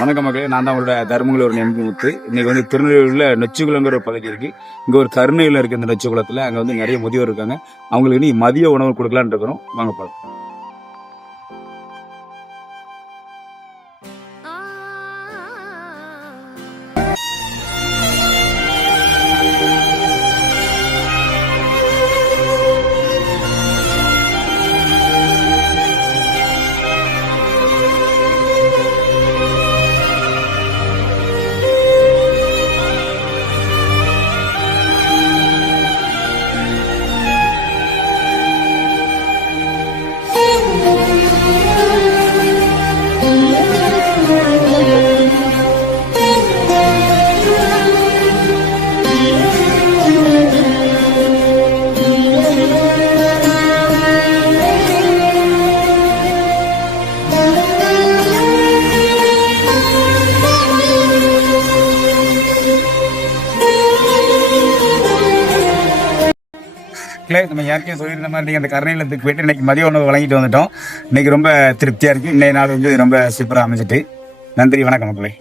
வணக்கம் மக்களே, நான் தான் உங்களோட தர்மங்களூர் நெம்புமுத்து. இன்னைக்கு வந்து திருநெல்வேலியில் நொச்சிக்குளங்கிற ஒரு பகுதி இருக்குது. இங்கே ஒரு கருணையில் இருக்குது. இந்த நொச்சிக்குளத்தில் அங்கே வந்து நிறைய முதியோர் இருக்காங்க. அவங்களுக்கு நீ மதிய உணவு கொடுக்கலான்னு இருக்கிறோம். வாங்க போகலாம். நம்ம ஏற்கனவே சொல்லியிருந்த மாதிரி அந்த கருணையிலத்துக்கு போயிட்டு இன்னைக்கு மதிய உணவு வழங்கிட்டு வந்துட்டோம். இன்னைக்கு ரொம்ப திருப்தியாக இருக்குது. இன்னைய நாள் வந்து ரொம்ப சூப்பராக அமைஞ்சிட்டு. நன்றி, வணக்கம் மக்களே.